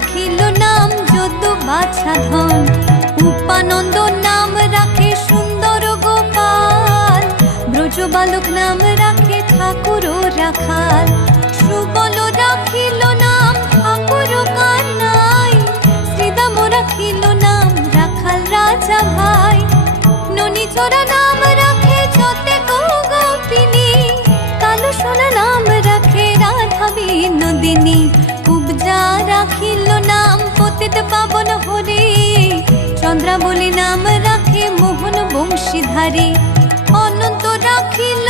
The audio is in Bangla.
রাখিল নাম যদু বাছা ধন। উপানন্দ নাম রাখে সুন্দর গোপাল, ব্রজ বালক নাম রাখে ঠাকুর রাখাল। সুবল রাখিল নাম ঠাকুর কানাই, শ্রীদাম রাখিল নাম রাখাল রাজা ভাই। ননীচরা নাম রাখে যতে গোপিনী, কালো সোনা নাম রাখে রাধা বিনোদিনী। কুবজা রাখিল নাম পতিত পাবন হরি, চন্দ্রাবলী নাম রাখে মোহন বংশীধারী। অনন্ত রাখিল